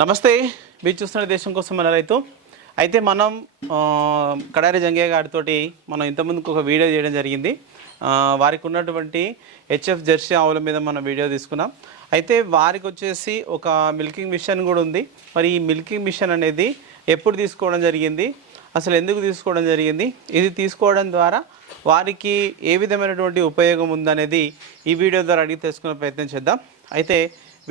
నమస్తే. మీరు చూస్తున్న దేశం కోసం మన రైతు. అయితే మనం కడారి జంగయ్య గారితోటి మనం ఇంతకుముందుకు ఒక వీడియో చేయడం జరిగింది. వారికి ఉన్నటువంటి హెచ్ఎఫ్ జెర్సీ ఆవుల మీద మనం వీడియో తీసుకున్నాం. అయితే వారికి వచ్చేసి ఒక మిల్కింగ్ మిషన్ కూడా ఉంది. మరి ఈ మిల్కింగ్ మిషన్ అనేది ఎప్పుడు తీసుకోవడం జరిగింది? అసలు ఎందుకు తీసుకోవడం జరిగింది? ఇది తీసుకోవడం ద్వారా వారికి ఏ విధమైనటువంటి ఉపయోగం ఉందనేది ఈ వీడియో ద్వారా అడిగి తెలుసుకునే ప్రయత్నం చేద్దాం. అయితే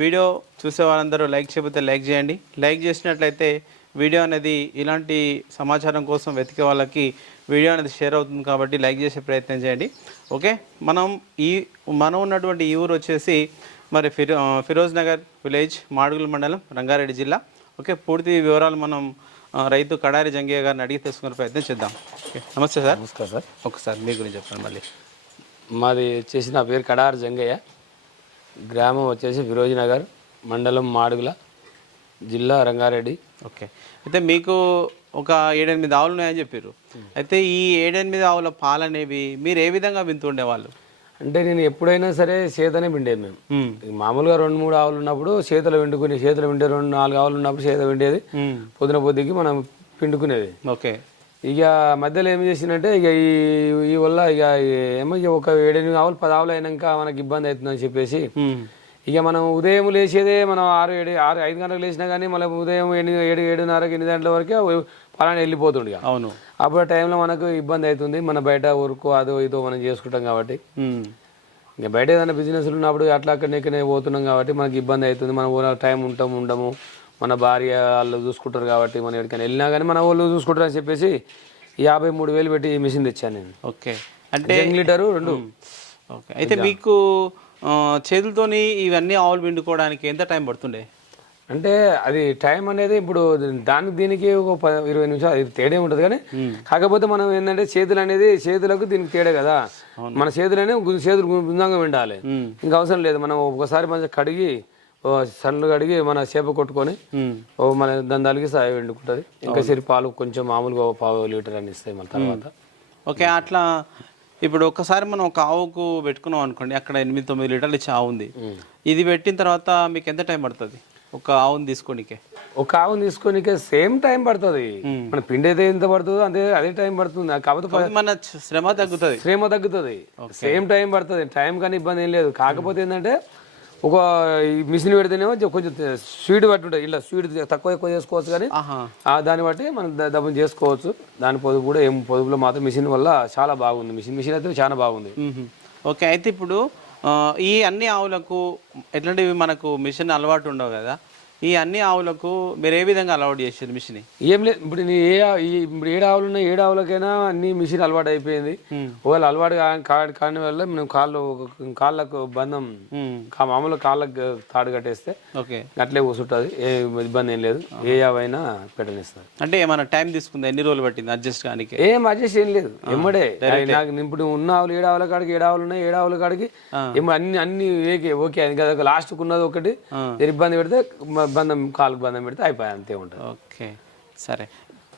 వీడియో చూసే వాళ్ళందరూ లైక్ చేయకపోతే లైక్ చేయండి. లైక్ చేసినట్లయితే వీడియో అనేది ఇలాంటి సమాచారం కోసం వెతికే వాళ్ళకి వీడియో అనేది షేర్ అవుతుంది కాబట్టి లైక్ చేసే ప్రయత్నం చేయండి. ఓకే? మనం ఈ మనం ఉన్నటువంటి ఈ ఊరు వచ్చేసి మరి ఫిరో ఫిరోజ్ నగర్ విలేజ్ మాడుగుల మండలం రంగారెడ్డి జిల్లా. ఓకే? పూర్తి వివరాలు మనం రైతు కడారి జంగయ్య గారిని అడిగి తెలుసుకునే ప్రయత్నం చేద్దాం. ఓకే? నమస్తే సార్. నమస్కారం సార్. ఒకసారి మీ గురించి చెప్పండి మళ్ళీ. మాది వచ్చేసి నా పేరు కడార్ జంగయ్య. గ్రామం వచ్చేసి ఫిరోజీ నగర్ మండలం మాడుగుల జిల్లా రంగారెడ్డి. ఓకే. అయితే మీకు ఒక ఏడెనిమిది ఆవులు ఉన్నాయని చెప్పారు అయితే ఈ ఏడెనిమిది ఆవుల పాలు అనేవి మీరు ఏ విధంగా వింటుండే వాళ్ళు అంటే నేను ఎప్పుడైనా సరే చేతనే పిండేది మేము. మామూలుగా రెండు మూడు ఆవులు ఉన్నప్పుడు చేతులు వండుకుని చేతులు విండే రెండు నాలుగు ఆవులు ఉన్నప్పుడు చేత విండేది. పొద్దున పొద్దుకి మనం పిండుకునేది. ఓకే. ఇక మధ్యలో ఏం చేసిందంటే ఇక ఈ ఈ వల్ల ఇక ఏమో ఇక ఒక ఏడెనిమిది ఆవులు పది ఆవులు అయినాక మనకి ఇబ్బంది అవుతుందని చెప్పేసి ఇక మనం ఉదయం లేచేదే మనం ఆరు ఏడు ఆరు ఐదు గంటలకు లేచినా కానీ మళ్ళీ ఉదయం ఎనిమిది ఏడు ఏడున్నరకి ఎనిమిది గంటల వరకే పలానా వెళ్ళిపోతుండే. అవును అప్పుడు ఆ టైంలో మనకు ఇబ్బంది అవుతుంది మన బయట ఊరుకో అదో ఇదో మనం చేసుకుంటాం కాబట్టి. ఇంకా బయట ఏదైనా బిజినెస్ ఉన్నప్పుడు అట్లా అక్కడ ఇక్కడనే పోతున్నాం కాబట్టి మనకి ఇబ్బంది అవుతుంది మన టైం ఉంటాం ఉండము మన భార్య వాళ్ళు చూసుకుంటారు కాబట్టి మనం ఎక్కడికైనా వెళ్ళినా కానీ మన వాళ్ళు చూసుకుంటారు అని చెప్పేసి యాభై మూడు వేలు పెట్టి మిషన్ తెచ్చాను నేను. ఓకే. అంటే లీటరు రెండు. ఓకే. అయితే మీకు చేతులతోని ఇవన్నీ ఆవులు పిండుకోవడానికి ఎంత టైం పడుతుండే? అంటే అది టైం అనేది ఇప్పుడు దానికి దీనికి ఒక ఇరవై నిమిషాలు తేడే ఉంటుంది కానీ కాకపోతే మనం ఏంటంటే చేతులు అనేది చేతులకు దీనికి తేడే కదా. మన చేతులు అనేవి గు- చేతులు బృందంగా ఉండాలి. ఇంకా అవసరం లేదు. మనం ఒకసారి మంచిగా కడిగి ఓ సన్ను కడిగి మన చేప కొట్టుకొని మన దాని దానికి సాయం వండుకుంటుంది ఇంకా సరి పాలు కొంచెం మామూలుగా పావు లీటర్ అని ఇస్తాయి మన తర్వాత. ఓకే అట్లా ఇప్పుడు ఒక్కసారి మనం ఒక ఆవుకు పెట్టుకున్నాం అనుకోండి అక్కడ ఎనిమిది తొమ్మిది లీటర్లు ఇచ్చే ఆవు ఉంది. ఇది పెట్టిన తర్వాత మీకు ఎంత టైం పడుతుంది? ఒక ఆవుని తీసుకోనికే. ఒక ఆవును తీసుకొని సేమ్ టైం పడుతుంది. మన పిండి అయితే ఎంత పడుతుందో అంతే అదే టైం పడుతుంది. కాకపోతే మన శ్రమ తగ్గుతుంది. శ్రమ తగ్గుతుంది. సేమ్ టైం పడుతుంది. టైం కానీ ఇబ్బంది ఏం లేదు. కాకపోతే ఏంటంటే ఒక ఈ మిషన్ పెడితేనేమో కొంచెం స్వీట్ పట్టి ఉంటుంది ఇలా స్వీట్ తక్కువ ఎక్కువ చేసుకోవచ్చు కానీ దాన్ని బట్టి మనం డబ్బులు చేసుకోవచ్చు. దాని పొదుపు కూడా ఏం పొదుపులో మాత్రం మిషన్ వల్ల చాలా బాగుంది. మిషన్ మిషన్ అయితే చాలా బాగుంది. ఓకే అయితే ఇప్పుడు ఈ అన్ని ఆవులకు ఎట్లాంటివి మనకు మిషన్ అలవాటు ఉండవు కదా? ఈ అన్ని ఆవులకు మీరు ఏ విధంగా అలవాటు చేసారు మిషన్? ఏం లేదు ఇప్పుడు ఏ ఇప్పుడు ఏడు ఆవులు ఉన్నాయి ఏడు ఆవులకైనా అన్ని మిషన్ అలవాటు అయిపోయింది ఒకవేళ అలవాటు కాని వల్ల మనం కాళ్ళు కాళ్ళకు బంధం మామూలు కాళ్ళకు తాడు కట్టేస్తే ఓకే. అట్లే కూర్చుంటుంది ఏ ఇబ్బంది ఏం లేదు. ఏ యావైనా పెట్టనిస్తుంది. అంటే ఏమైనా టైం తీసుకుంది? ఎన్ని రోజులు పట్టింది అడ్జస్ట్ కానికి? ఏం అడ్జస్ట్ ఏం లేదు. ఎమ్మడే. నాకు ఇప్పుడు ఉన్న ఆవులు ఏడు ఆవుల కాడికి ఏడు ఆవులు ఉన్నాయి ఏడు ఆవుల కాడికి ఏమో అన్ని అన్ని ఏకే ఓకే. అది కదా లాస్ట్కి ఉన్నది ఒకటి. ఇబ్బంది పెడితే బంధం కాలుకు బంధం పెడితే అయిపోయి అంతే ఉంటుంది. ఓకే సరే.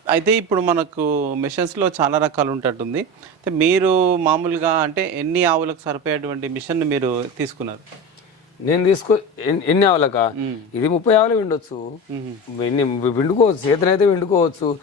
అయితే ఇప్పుడు మనకు మిషన్స్లో చాలా రకాలు ఉంటట్టుంది అయితే మీరు మామూలుగా అంటే ఎన్ని ఆవులకు సరిపోయేటువంటి మిషన్ మీరు తీసుకున్నారు? నేను తీసుకో ఎన్ని- ఎన్ని ఆవులకా? ఇది ముప్పై ఆవులు విండొచ్చు. ఎన్ని విండుకోవచ్చు చేతనైతే విండుకోవచ్చు.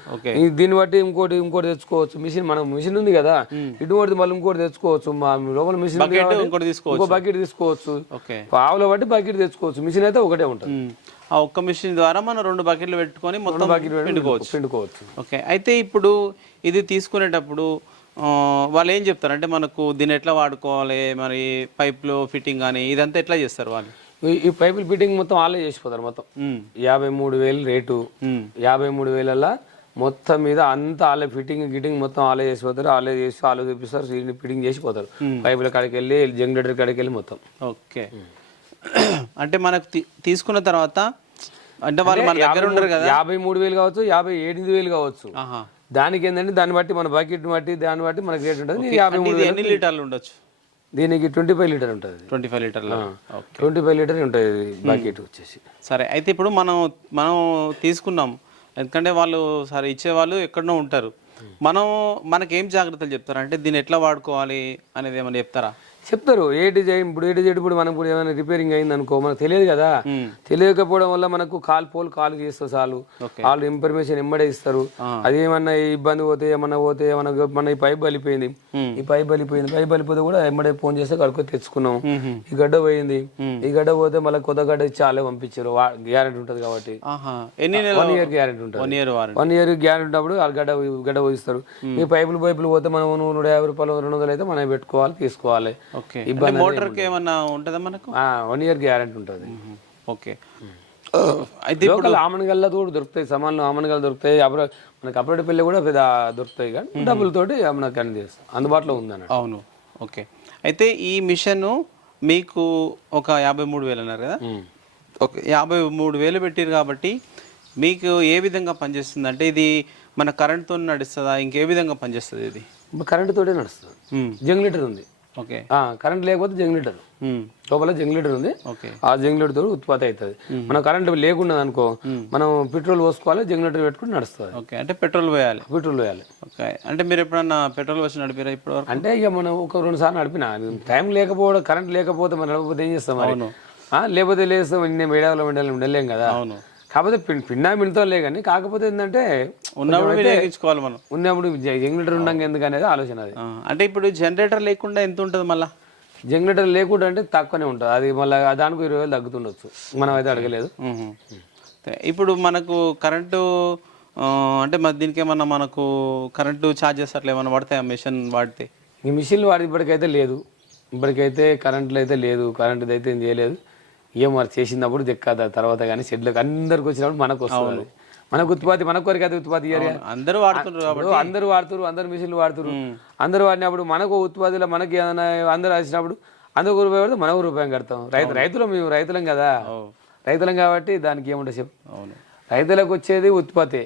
ఈ దీన్ని బట్టి ఇంకోటి ఇంకోటి తెచ్చుకోవచ్చు. మిషన్ మనం మిషన్ ఉంది కదా. ఇటువంటి మళ్ళీ ఇంకోటి తెచ్చుకోవచ్చు. మా లోపల మిషన్ ఉంది బకెట్ కాబట్టి ఇంకోటి తీసుకోవచ్చు. ఇంకో బకెట్ తీసుకోవచ్చు. ఓకే. ఆవుల బట్టి బకెట్ తెచ్చుకోవచ్చు. మిషన్ అయితే ఒకటే ఉంటుంది. ఆ ఒక్క మిషన్ ద్వారా మనం రెండు బకెట్లు పెట్టుకొని మొత్తం పిండుకోవచ్చు. పిండుకోవచ్చు. ఓకే. అయితే ఇప్పుడు ఇది తీసుకునేటప్పుడు వాళ్ళు ఏం చెప్తారు? అంటే మనకు దీన్ని ఎట్లా వాడుకోవాలి? మరి పైప్లో ఫిట్టింగ్ కానీ ఇదంతా ఎట్లా చేస్తారు వాళ్ళు? ఈ- పైపుల ఫిట్టింగ్ మొత్తం వాళ్ళే చేసిపోతారు మొత్తం. యాభై మూడు వేలు రేటు. యాభై మూడు వేలల్లా మొత్తం మీద అంతా వాళ్ళే ఫిట్టింగ్ గిట్టింగ్ మొత్తం వాళ్ళే చేసిపోతారు. వాళ్ళే చేసి వాళ్ళే చూపిస్తారు ఫిట్టింగ్ చేసిపోతారు. పైపుల కాడికి వెళ్ళి జనరేటర్ కాడికి వెళ్ళి మొత్తం. ఓకే. అంటే మనకు తీసుకున్న తర్వాత అంటే వాళ్ళు మన దగ్గర ఉండరు కదా? యాభై మూడు వేలు కావచ్చు యాభై ఎనిమిది వేలు కావచ్చు. దానికి ఏంటంటే దాన్ని బట్టి మన బకెట్ బట్టి దాన్ని బట్టి మనకి రేట్ ఉంటుంది. యాభై మూడు ఎన్ని లీటర్లు ఉండొచ్చు? దీనికి ట్వంటీ ఫైవ్ లీటర్ ఉంటుంది. ట్వంటీ ఫైవ్ లీటర్లు. ఓకే. ట్వంటీ ఫైవ్ లీటర్ ఉంటుంది బకెట్ వచ్చేసి. సరే అయితే ఇప్పుడు మనం మనం తీసుకున్నాం. ఎందుకంటే వాళ్ళు సరే ఇచ్చేవాళ్ళు ఎక్కడనో ఉంటారు. మనం మనకేం జాగ్రత్తలు చెప్తారు? అంటే దీన్ని ఎట్లా వాడుకోవాలి అనేది ఏమైనా చెప్తారా? చెప్తారు. ఏ డిజైన్ ఇప్పుడు ఏ డిజైన్ ఇప్పుడు మనం ఇప్పుడు ఏమైనా రిపేరింగ్ అయింది అనుకో మనకు తెలియదు కదా. తెలియకపోవడం వల్ల మనకు కాల్ పోల్ కాల్ చేస్తారు చాలు. వాళ్ళు ఇన్ఫర్మేషన్ ఎమ్మడే ఇస్తారు. అది ఏమన్నా ఇబ్బంది పోతే ఏమన్నా పోతే ఏమన్నా మన ఈ పైప్ బలిపోయింది. ఈ పైప్ బలిపోయింది. పైప్ బలిపోతే కూడా ఎమ్మడే ఫోన్ చేస్తే కడుక్కొని తెచ్చుకున్నాం. ఈ గడ్డ పోయింది. ఈ గడ్డ పోతే మళ్ళీ కొత్త గడ్డ ఇచ్చి వాళ్ళే పంపించారు. గ్యారెంటీ ఉంటుంది కాబట్టి. వన్ ఇయర్ గ్యారెంటీ ఉంటుంది. One year warranty one year guarantee ఉన్నప్పుడు వాళ్ళు గడ్డ గడ్డ పోయిస్తారు. ఈ పైపులు పైపులు పోతే మనం నూట యాభై రూపాయలు రెండు వందలు అయితే మనం పెట్టుకోవాలి తీసుకోవాలి. ఓకే. అంటే మోటార్కి ఏమన్నా ఉంటుందా మనకు? వన్ ఇయర్ గ్యారెంటీ ఉంటుంది. ఓకే. అయితే లోకల్ ఆమనగల్లా కూడా దొరుకుతాయి సామాన్లు ఆమనగల్లు దొరుకుతాయి. అప్పుడు మనకి అప్పుడు పెళ్ళి కూడా పెద్ద దొరుకుతాయి కానీ డబ్బులతోటి మనకు చేస్తాం అందుబాటులో ఉందన్నట్టు. అవును. ఓకే. అయితే ఈ మిషన్ మీకు ఒక యాభై మూడు వేలు అన్నారు కదా? ఓకే యాభై మూడు వేలు పెట్టారు కాబట్టి మీకు ఏ విధంగా పనిచేస్తుంది? అంటే ఇది మన కరెంట్తో నడుస్తుందా? ఇంకే విధంగా పనిచేస్తుంది ఇది? కరెంట్ తోటే నడుస్తుంది. జంగ్లీటర్ ఉంది. కరెంట్ లేకపోతే జంగ్లీటర్ మ్మ్. లోపల జంగ్లీటర్ ఉంది. ఆ జంగ్లీటర్ తోటి ఉత్పత్తి అవుతుంది. మనం కరెంట్ లేకుండా అనుకో మనం పెట్రోల్ పోసుకోవాలి జంగ్లీటర్ పెట్టుకుని నడుస్తుంది. ఓకే. అంటే పెట్రోల్ పోయాలి. పెట్రోల్ వేయాలి ఓకే. అంటే మీరు ఎప్పుడన్నా పెట్రోల్ వచ్చి నడిపారా వరకు అంటే ఇక మనం ఒక రెండు సార్లు నడిపిన. టైం లేకపోవడం కరెంట్ లేకపోతే మనం నడపకపోతే ఏం చేస్తాం లేకపోతే లేస్తాం నేను వేడాలో ఉండాలి ఉండలేం కదా. అవును. కాకపోతే పిన్- పిండా మిండుతో లే కానీ కాకపోతే ఏంటంటే ఉన్నప్పుడు వినియోగించుకోవాలి మనం. ఉన్నప్పుడు జంగ్లీటర్ ఉండంగా ఎందుకు అనేది ఆలోచన అది. ఆ, అంటే ఇప్పుడు జనరేటర్ లేకుండా ఎంత ఉంటుంది మళ్ళా? జనరేటర్ లేకుండా అంటే తక్కువనే ఉంటుంది. అది మళ్ళీ దానికి ఇరవై వేలు తగ్గుతుండొచ్చు. మనం అయితే అడగలేదు. ఇప్పుడు మనకు కరెంటు ఆ, అంటే మరి దీనికి ఏమన్నా మనకు కరెంటు ఛార్జెస్ అట్లా ఏమైనా పడతాయా మిషన్ వాడితే? ఈ మిషన్లు వాడి ఇప్పటికైతే లేదు. ఇప్పటికైతే కరెంట్లో అయితే లేదు. కరెంట్ అయితే ఏం చేయలేదు. ఏం మరి చేసినప్పుడు దెక్కద తర్వాత కానీ షెడ్లకు అందరికి వచ్చినప్పుడు మనకు వస్తుంది. మనకు ఉత్పత్తి మన కొరకు అయితే ఉత్పత్తి అందరూ కాబట్టి. ఇప్పుడు అందరూ వాడుతారు అందరు మిషన్లు వాడుతారు అందరూ వాడినప్పుడు మనకు ఉత్పత్తిలో మనకి ఏదైనా అందరూ వచ్చినప్పుడు అందరు ఒక రూపాయి పడితే మనకు రూపాయి కడతాం. రైతు రైతులు మేము రైతులం కదా. రైతులం కాబట్టి దానికి ఏముంటుంది చెప్పు. రైతులకు వచ్చేది ఉత్పత్తి.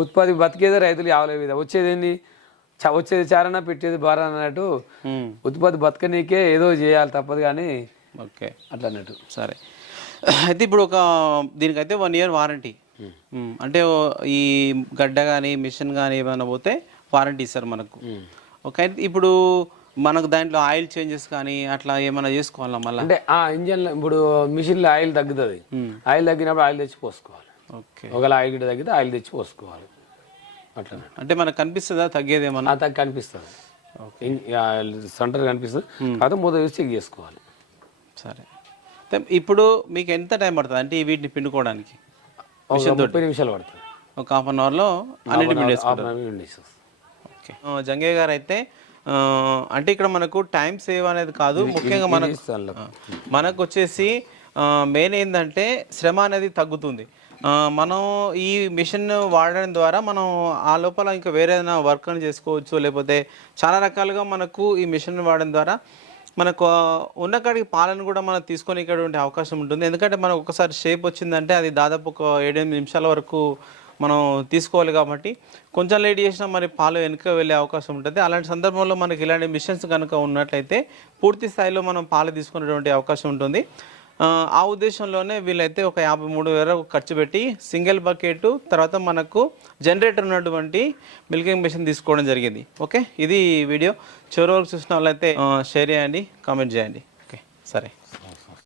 ఉత్పత్తి బతికేదే రైతులు యావలే వచ్చేది ఏంది? వచ్చేది చారణ పెట్టేది బారా అన్నట్టు. ఉత్పత్తి బతకనీకే ఏదో చేయాలి తప్పదు కానీ ఓకే. అట్లా అన్నట్టు సరే. అయితే ఇప్పుడు ఒక దీనికైతే వన్ ఇయర్ వారంటీ. అంటే ఓ- ఈ గడ్డ కానీ మిషన్ కానీ ఏమైనా పోతే వారంటీ ఇస్తారు మనకు. ఓకే. అయితే ఇప్పుడు మనకు దాంట్లో ఆయిల్ చేంజెస్ కానీ అట్లా ఏమైనా చేసుకోవాలా మళ్ళీ? అంటే ఆ ఇంజన్ ఇప్పుడు మిషన్లో ఆయిల్ తగ్గుతుంది. ఆయిల్ తగ్గినప్పుడు ఆయిల్ తెచ్చి పోసుకోవాలి. ఓకే. ఒకవేళ ఆయిల్ గిట్ట తగ్గితే ఆయిల్ తెచ్చి పోసుకోవాలి. అట్లా. అంటే మనకు కనిపిస్తుందా? తగ్గేదేమన్నా? తగ్గి కనిపిస్తుంది. సెంటర్ కనిపిస్తుంది. కాకపోతే మూత చెక్ చేసుకోవాలి. సరే. ఇప్పుడు మీకు ఎంత టైం పడుతుంది? అంటే వీటిని పిండుకోవడానికి? ముప్పై నిమిషాలు పడుతుంది. ఒక హాఫ్ అన్ అవర్లో అన్నిటి ఓకే. జంగయ్య గారు అయితే అంటే ఇక్కడ మనకు టైం సేవ్ అనేది కాదు. ముఖ్యంగా మనకు మనకు వచ్చేసి మెయిన్ ఏంటంటే శ్రమ అనేది తగ్గుతుంది. మనం ఈ మిషన్ వాడడం ద్వారా మనం ఆ లోపల ఇంకా వేరే ఏదైనా వర్క్ అని చేసుకోవచ్చు లేకపోతే చాలా రకాలుగా మనకు ఈ మిషన్ వాడడం ద్వారా మనకు ఉన్న కాడికి పాలను కూడా మనం తీసుకొని ఇక్కడ అవకాశం ఉంటుంది. ఎందుకంటే మనకు ఒకసారి షేప్ వచ్చిందంటే అది దాదాపు ఒక ఏడెనిమిది నిమిషాల వరకు మనం తీసుకోవాలి కాబట్టి కొంచెం లేట్ చేసినా మరి పాలు వెనుక వెళ్ళే అవకాశం ఉంటుంది. అలాంటి సందర్భంలో మనకి ఇలాంటి మిషన్స్ కనుక ఉన్నట్లయితే పూర్తి స్థాయిలో మనం పాలు తీసుకునేటువంటి అవకాశం ఉంటుంది. ఆ ఉద్దేశంలోనే వీళ్ళైతే ఒక యాభై మూడు వేల ఖర్చు పెట్టి సింగిల్ బకెట్ తర్వాత మనకు జనరేటర్ ఉన్నటువంటి మిల్కింగ్ మిషన్ తీసుకోవడం జరిగింది. ఓకే? ఇది వీడియో. చివరి వరకు చూసిన వాళ్ళైతే షేర్ చేయండి కామెంట్ చేయండి. ఓకే? సరే.